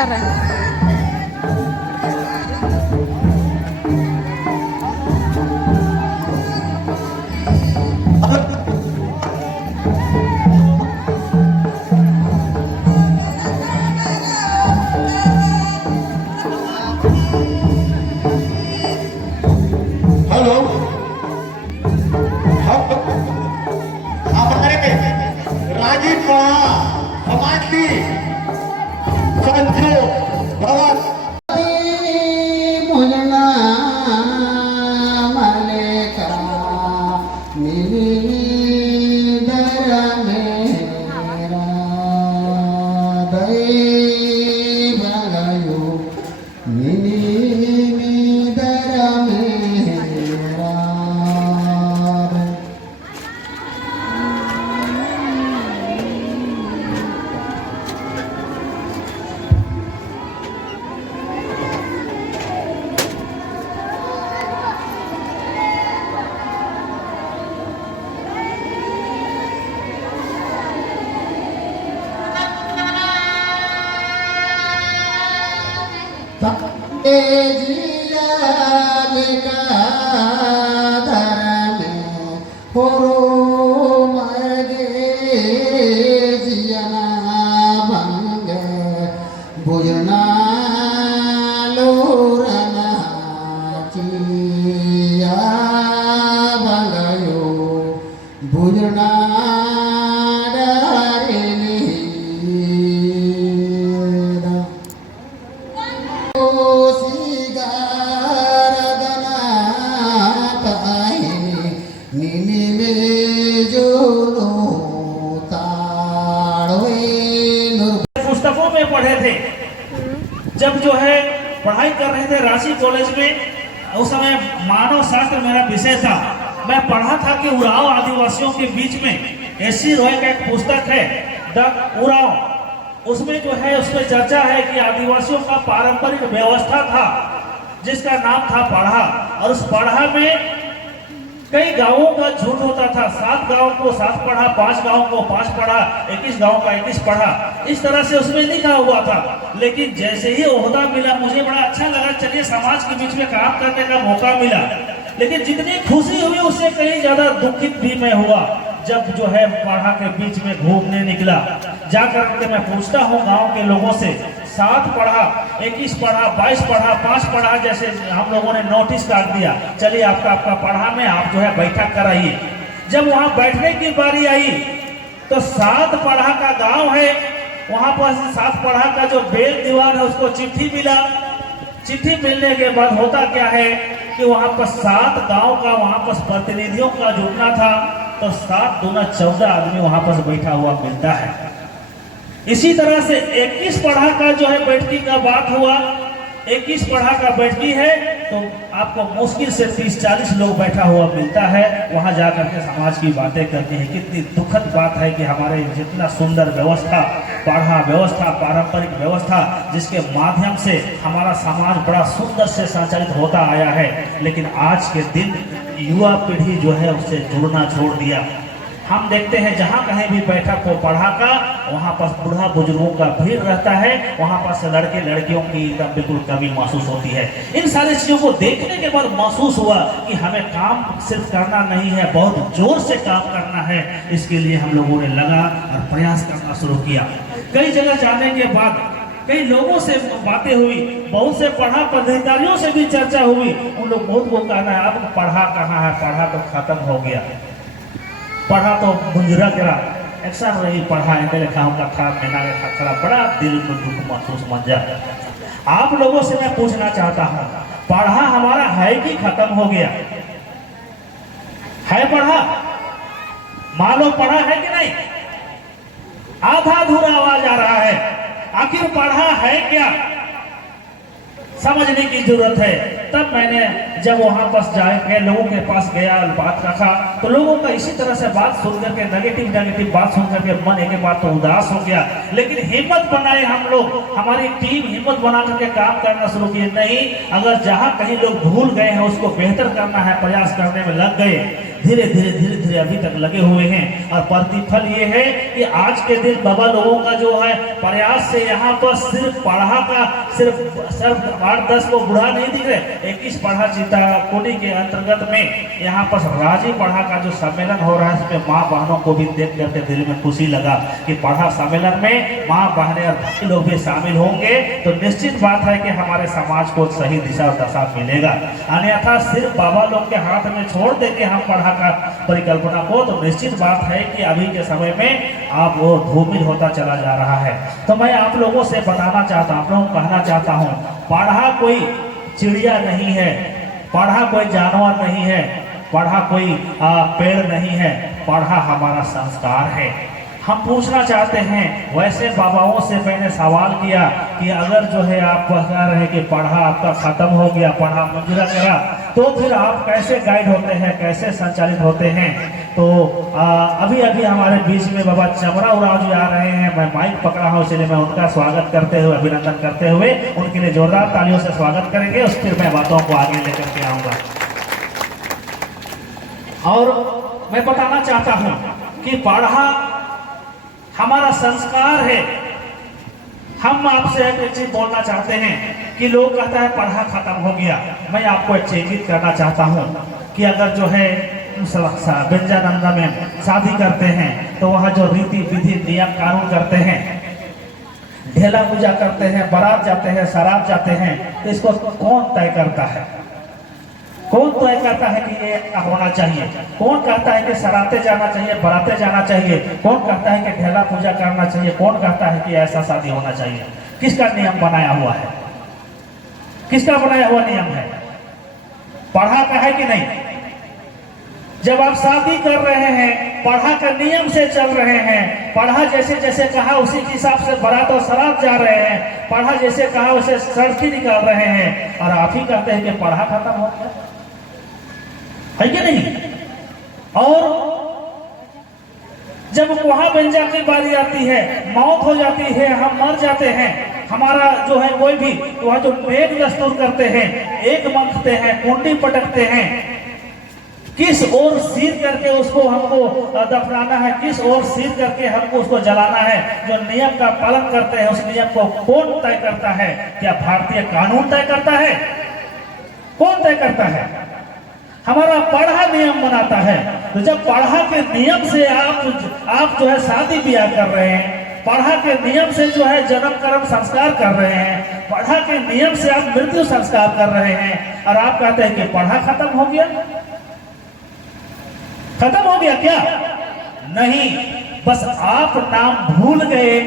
कर रहे हैं। हेलो, हमारे राजीव समाजली संजू भवन मुजना मलेका निदर मेरा दैव गयो निदर मेरा। भुजना लोरना चिया भंगयो भुजना पुस्तकों में पढ़े थे। जब जो है पढ़ाई कर रहे थे रांची कॉलेज में, उस समय मानव शास्त्र मेरा विषय था। मैं पढ़ा था कि उरांव आदिवासियों के बीच में एसी रॉय का एक पुस्तक है द उरांव, उसमें जो है उसमें चर्चा है कि आदिवासियों का पारंपरिक व्यवस्था था जिसका नाम था पढ़ा, और उस पढ़ा में कई गांवों का झूठ होता था। 7 गांवों को 7 पढ़ा, 5 गांवों को 5 पढ़ा, 21 गांवों का 21 पढ़ा, इस तरह से उसमें लिखा हुआ था। लेकिन जैसे ही ओहदा मिला मुझे बड़ा अच्छा लगा, चलिए समाज के बीच में काम करने का मौका मिला। लेकिन जितनी खुशी हुई उससे कहीं ज्यादा दुखित भी मैं हुआ जब जो है पढ़ा के बीच में घूमने निकला। जाकर के मैं पूछता हूँ गाँव के लोगों से, 7 पढ़ा, 21 पढ़ा, 22 पढ़ा, 5 पढ़ा, जैसे हम लोगों ने नोटिस काट दिया, चलिए आपका पढ़ा में आप जो है बैठक कराइए। जब वहां बैठने की बारी आई तो 7 पढ़ा का गांव है, वहां पर 7 पढ़ा का जो बेल दीवार है उसको चिट्ठी मिला। चिट्ठी मिलने के बाद होता क्या है कि वहां पर 7 गांव का वहां पर प्रतिनिधियों का जुटना था, तो 7 दूना 14 आदमी वहां पर बैठा हुआ मिलता है। इसी तरह से 21 पढ़ा का जो है बैठकी का बात हुआ। 21 पढ़ा का बैठकी है तो आपको मुश्किल से 30-40 लोग बैठा हुआ मिलता है। वहां जाकर के समाज की बातें करते हैं। कितनी दुखद बात है कि हमारे जितना सुंदर व्यवस्था, पढ़ा व्यवस्था, पारंपरिक व्यवस्था, जिसके माध्यम से हमारा समाज बड़ा सुंदर से संचालित होता आया है, लेकिन आज के दिन युवा पीढ़ी जो है उससे जुड़ना छोड़ दिया। हम देखते हैं जहाँ कहीं भी बैठक हो पढ़ा का, वहाँ पर बूढ़ा बुजुर्गों का भीड़ रहता है, वहाँ पर से लड़के लड़कियों की बिल्कुल कमी महसूस होती है। इन सारी चीज़ों को देखने के बाद महसूस हुआ कि हमें काम सिर्फ करना नहीं है, बहुत जोर से काम करना है। इसके लिए हम लोगों ने लगा और प्रयास करना शुरू किया। कई जगह जाने के बाद कई लोगों से बातें हुई, बहुत से पढ़ा पदाधिकारियों से भी चर्चा हुई। उन लोग बहुत को कहना है अब पढ़ा कहाँ है, पढ़ा तो खत्म हो गया, पढ़ा तो गुंजरा गिरा, ऐसा नहीं पढ़ा है लिखा होगा था मैंने खड़ा, बड़ा दिल को दुख महसूस मन जाए। आप लोगों से मैं पूछना चाहता हूँ, पढ़ा हमारा है कि खत्म हो गया है? पढ़ा मानो पढ़ा है कि नहीं? आधा अधूरा आवाज आ रहा है। आखिर पढ़ा है क्या, समझने की जरूरत है। तब मैंने जब वहां पर जाके लोगों के पास गया, बात रखा, तो लोगों का इसी तरह से बात सुनकर के नेगेटिव बात सुनकर के मन एक बार तो उदास हो गया। लेकिन हिम्मत बनाए हम लोग, हमारी टीम हिम्मत बना करके काम करना शुरू किए। नहीं, अगर जहां कहीं लोग भूल गए हैं उसको बेहतर करना है, प्रयास करने में लग गए। धीरे धीरे अभी तक लगे हुए हैं। और प्रतिफल ये है कि आज के दिन बाबा लोगों का जो है प्रयास से यहाँ पर सिर्फ पढ़ा का सिर्फ 8-10 को बुढ़ा नहीं दिख रहे। 21 पढ़ा चिंताकोटी के अंतर्गत में यहाँ पर राजी पढ़ा का जो सम्मेलन हो रहा है, इसमें माँ बहनों को भी देख करके दिल में खुशी लगा कि पढ़ा सम्मेलन में माँ बहनें और भाई लोग भी शामिल होंगे तो निश्चित बात है कि हमारे समाज को सही दिशा और दशा मिलेगा। अन्यथा सिर्फ बाबा लोग के हाथ में छोड़ दे के हम पढ़ा का परिकल्पना को, तो निश्चित बात है कि अभी के समय में आप वो धूमिल होता चला जा रहा है। तो मैं आप लोगों से बताना चाहता हूँ, आप लोगों को कहना चाहता हूँ, पढ़ा कोई चिड़िया नहीं है, पढ़ा कोई जानवर नहीं है, पढ़ा कोई पेड़ नहीं है, पढ़ा हमारा संस्कार है। हम पूछना चाहते हैं, वैसे बाबाओं से मैंने सवाल किया कि अगर जो है आप कह रहे हैं कि पढ़ा आपका खत्म हो गया, पढ़ा मंजूरा करा, तो फिर आप कैसे गाइड होते हैं, कैसे संचालित होते हैं? तो अभी हमारे बीच में बाबा चमरा उराव जी आ रहे हैं। मैं माइक पकड़ा हूँ, इसलिए मैं उनका स्वागत करते हुए, अभिनंदन करते हुए उनके लिए जोरदार तालियों से स्वागत करेंगे। उस फिर मैं बातों को आगे लेकर के आऊँगा। और मैं बताना चाहता हूँ कि पढ़ा हमारा संस्कार है। हम आपसे एक चीज बोलना चाहते हैं कि लोग कहता है पढ़ा खत्म हो गया। मैं आपको एक चेकित करना चाहता हूं कि अगर जो है व्यंजनानंदा में शादी करते हैं तो वहाँ जो रीति विधि नियम कानून करते हैं, ढेला पूजा करते हैं, बारात जाते हैं, शराब जाते हैं, तो इसको कौन तय करता है? कौन तय करता है कि ये होना चाहिए? कौन कहता है कि सराते जाना चाहिए, बराते जाना चाहिए? कौन कहता है कि ढेला पूजा करना चाहिए? कौन कहता है कि ऐसा शादी होना चाहिए? किसका नियम बनाया हुआ है? किसका बनाया हुआ नियम है? पढ़ा का है कि नहीं? जब आप शादी कर रहे हैं, पढ़ा का नियम से चल रहे हैं, पढ़ा जैसे जैसे कहा उसी के हिसाब से बारात और शराब जा रहे हैं, पढ़ा जैसे कहा वैसे सड़की निकाल रहे हैं, और आप ही कहते हैं कि पढ़ा खत्म हो गया, है कि नहीं? और जब वहां बंजा की बारी आती है, मौत हो जाती है, हम मर जाते हैं, हमारा जो है कोई भी वहां जो नेक दस्तूर करते हैं, एक मंगते हैं, कुंडी पटकते हैं, किस ओर सिर करके उसको हमको दफनाना है, किस ओर सिर करके हमको उसको जलाना है, जो नियम का पालन करते हैं उस नियम को कौन तय करता है? क्या भारतीय कानून तय करता है? कौन तय करता है? हमारा पढ़ा नियम बनाता है। तो जब पढ़ा के नियम से आप जो है शादी ब्याह कर रहे हैं, पढ़ा के नियम से जो है जन्म कर्म संस्कार कर रहे हैं, पढ़ा के नियम से आप मृत्यु संस्कार कर रहे हैं, और आप कहते हैं कि पढ़ा खत्म हो गया। खत्म हो गया क्या? नहीं, बस आप नाम भूल गए,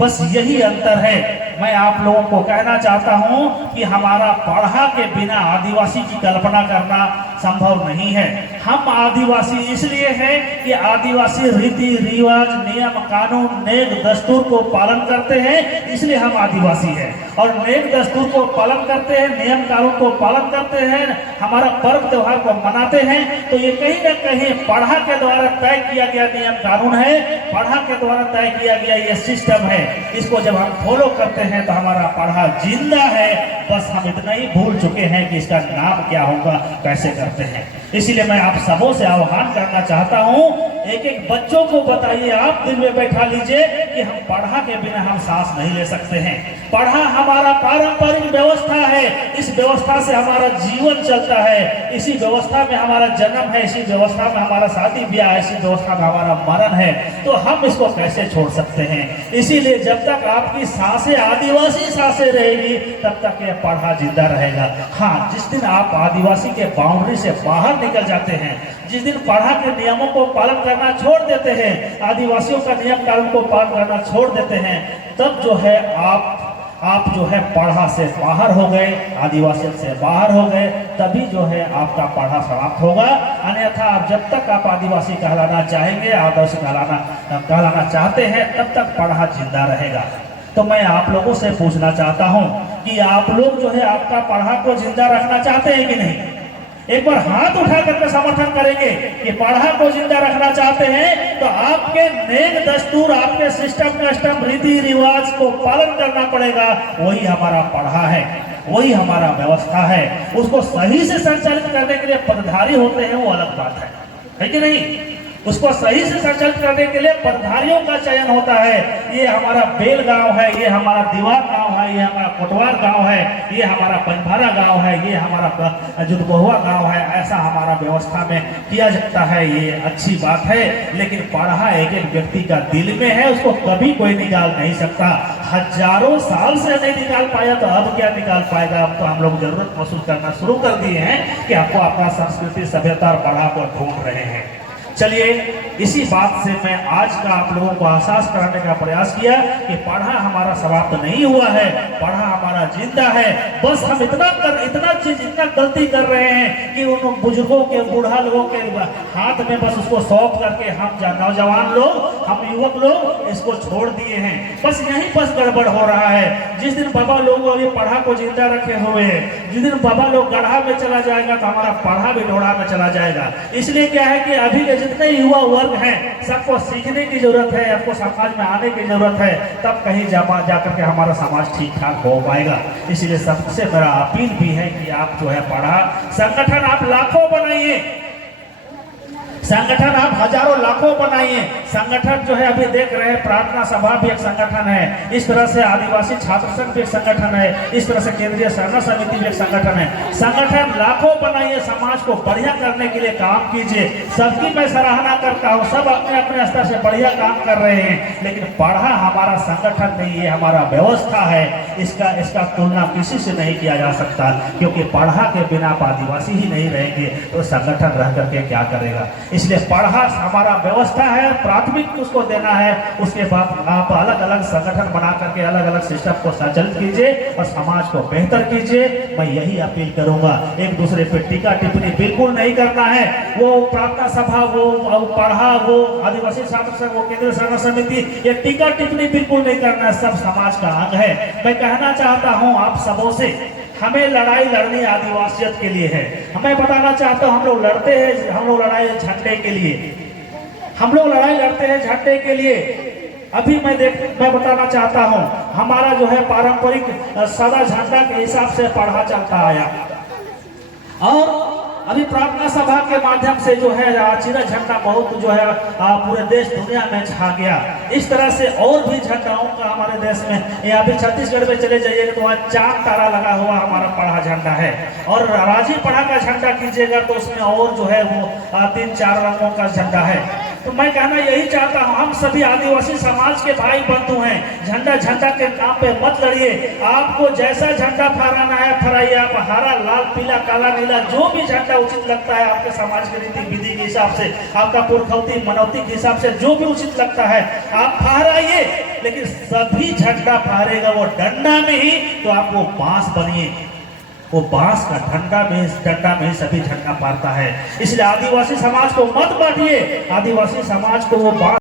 बस यही अंतर है। मैं आप लोगों को कहना चाहता हूं कि हमारा पढ़ा के बिना आदिवासी की कल्पना करना संभव नहीं है। हम आदिवासी इसलिए हैं कि आदिवासी रीति रिवाज, नियम कानून, नेक दस्तूर को पालन करते हैं, इसलिए हम आदिवासी हैं। और नेक दस्तूर को पालन करते हैं, नियम कानून को पालन करते हैं, हमारा पर्व त्योहार को मनाते हैं, तो ये कहीं ना कहीं पढ़ा के द्वारा तय किया गया नियम कानून है, पढ़ा के द्वारा तय किया गया ये सिस्टम है। इसको जब हम फॉलो करते हैं तो हमारा पढ़ा जिंदा है। बस हम इतना ही भूल चुके हैं कि इसका नाम क्या होगा, कैसे करते हैं। इसीलिए मैं आप सबों से आह्वान करना चाहता हूं, एक एक बच्चों को बताइए, आप दिल में बैठा लीजिए कि हम पढ़ा के बिना हम सांस नहीं ले सकते हैं। पढ़ा हमारा पारंपरिक व्यवस्था है, इस व्यवस्था से हमारा जीवन चलता है, इसी व्यवस्था में हमारा जन्म है, इसी व्यवस्था में हमारा शादी ब्याह है, इसी व्यवस्था में हमारा मरण है, तो हम इसको कैसे छोड़ सकते हैं? इसीलिए जब तक आपकी सांसें आदिवासी सांसें रहेगी, तब तक यह पढ़ा जिंदा रहेगा। हाँ, जिस दिन आप आदिवासी के बाउंड्री से बाहर निकल जाते हैं, जिस दिन पढ़ा के नियमों को पालन करना छोड़ देते हैं, आदिवासियों का नियम कानून को पालन करना छोड़ देते हैं, तब जो है आप जो है पढ़ा से बाहर हो गए, आदिवासियों से बाहर हो गए, तभी जो है आपका पढ़ा समाप्त होगा। अन्यथा आप जब तक आप आदिवासी कहलाना चाहेंगे, आदिवासी कहलाना चाहते हैं, तब तक पढ़ा जिंदा रहेगा। तो मैं आप लोगों से पूछना चाहता हूं कि आप लोग जो है आपका पढ़ा को जिंदा रखना चाहते हैं कि नहीं? एक बार हाथ उठा करके समर्थन करेंगे कि पढ़ा को जिंदा रखना चाहते हैं, तो आपके नेक दस्तूर, आपके सिस्टम कस्टम, रीति रिवाज को पालन करना पड़ेगा। वही हमारा पढ़ा है, वही हमारा व्यवस्था है। उसको सही से संचालित करने के लिए पदधारी होते हैं, वो अलग बात है। है कि नहीं? उसको सही से संचालित करने के लिए पदधारियों का चयन होता है। ये हमारा बेल गांव है, ये हमारा दीवार गांव है, ये हमारा कोटवार गांव है, ये हमारा पंभारा गांव है, ये हमारा जुटबहुआ गांव है। ऐसा हमारा व्यवस्था में किया जाता है, ये अच्छी बात है। लेकिन पढ़ा एक एक व्यक्ति का दिल में है, उसको कभी कोई निकाल नहीं सकता। हजारों साल से नहीं निकाल पाया तो अब क्या निकाल पाएगा? अब तो हम लोग जरूरत महसूस करना शुरू कर दिए हैं कि आपको अपना संस्कृति, सभ्यता और पढ़ा को ढूंढ रहे हैं। चलिए, इसी बात से मैं आज का आप लोगों को एहसास कराने का प्रयास किया कि पढ़ा हमारा समाप्त नहीं हुआ है, पढ़ा हमारा जिंदा है। बस हम इतना गलती कर रहे हैं कि उन बुजुर्गों के, बूढ़ा लोगों के हाथ में बस उसको सौंप करके हम नौजवान लोग, हम युवक लोग इसको छोड़ दिए हैं। बस यहीं बस गड़बड़ हो रहा है। जिस दिन बाबा लोग ये पढ़ा को जिंदा रखे हुए हैं, जिस दिन बाबा लोग गढ़ा में चला जाएगा तो हमारा पढ़ा भी ढोड़ा में चला जाएगा। इसलिए क्या है कि अभी के जितने युवा वर्ग हैं, सबको सीखने की जरूरत है, आपको समाज में आने की जरूरत है, तब कहीं जाकर के हमारा समाज ठीक ठाक हो पाएगा। इसलिए सबसे मेरा अपील भी है कि आप जो है पढ़ा संगठन आप लाखों बनाइए, संगठन आप हजारों लाखों बनाइए। संगठन जो है अभी देख रहे हैं, प्रार्थना सभा भी एक संगठन है, इस तरह से आदिवासी छात्र संघ भी एक संगठन है, इस तरह से केंद्रीय सरना समिति भी एक संगठन है। संगठन लाखों बनाइए, समाज को बढ़िया करने के लिए काम कीजिए। सबकी मैं सराहना करता हूँ, सब अपने अपने स्तर से बढ़िया काम कर रहे हैं, लेकिन पढ़ा हमारा संगठन नहीं, ये हमारा व्यवस्था है। इसका तुलना किसी से नहीं किया जा सकता, क्योंकि पढ़ा के बिना आप आदिवासी ही नहीं रहेंगे तो संगठन रह करके क्या करेगा? इसलिए पढ़ा हमारा व्यवस्था है, प्राथमिक उसको देना है। उसके बाद आप अलग अलग संगठन बना करके अलग अलग सिस्टम को संचालित कीजिए और समाज को बेहतर कीजिए। मैं यही अपील करूंगा। एक दूसरे पे टीका टिप्पणी बिल्कुल नहीं करना है। वो प्रार्थना सभा, वो पढ़ा, वो आदिवासी छात्र संघ, वो केंद्रीय सरना समिति, ये टीका टिप्पणी बिल्कुल नहीं करना है। सब समाज का अंग है। मैं कहना चाहता हूँ आप सबों से, हमें लड़ाई लड़नी आदिवासियत के लिए है। हमें बताना चाहता हूँ, हम लोग लड़ते हैं, हम लोग लड़ाई झंडे के लिए, हम लोग लड़ाई लड़ते हैं झंडे के लिए। अभी मैं बताना चाहता हूँ, हमारा जो है पारंपरिक सदा झंडा के हिसाब से पढ़ा चलता आया, और अभी प्रार्थना सभा के माध्यम से जो है चिरा झंडा बहुत जो है पूरे देश दुनिया में छा गया। इस तरह से और भी झंडाओं का हमारे देश में, यहाँ भी छत्तीसगढ़ में चले जाइएगा तो वहाँ चांद तारा लगा हुआ हमारा पढ़ा झंडा है, और राजी पढ़ा का झंडा कीजिएगा तो उसमें और जो है वो 3-4 रंगों का झंडा है। तो मैं कहना यही चाहता हूँ, हम सभी आदिवासी समाज के भाई बंधु हैं। झंडा के काम पे मत लड़िए। आपको जैसा झंडा फहराना है फहराइए। आप हरा, लाल, पीला, काला, नीला, जो भी झंडा उचित लगता है आपके समाज के रीति विधि के हिसाब से, आपका पुरखौती मनौती के हिसाब से जो भी उचित लगता है आप फहराइए। लेकिन सभी झंडा फहरेगा वो डंडा में ही, तो आप वो बांस बनिए। वो बांस का डंडा में ही सभी झंडा पारता है। इसलिए आदिवासी समाज को मत बांटिए। आदिवासी समाज को वो बांस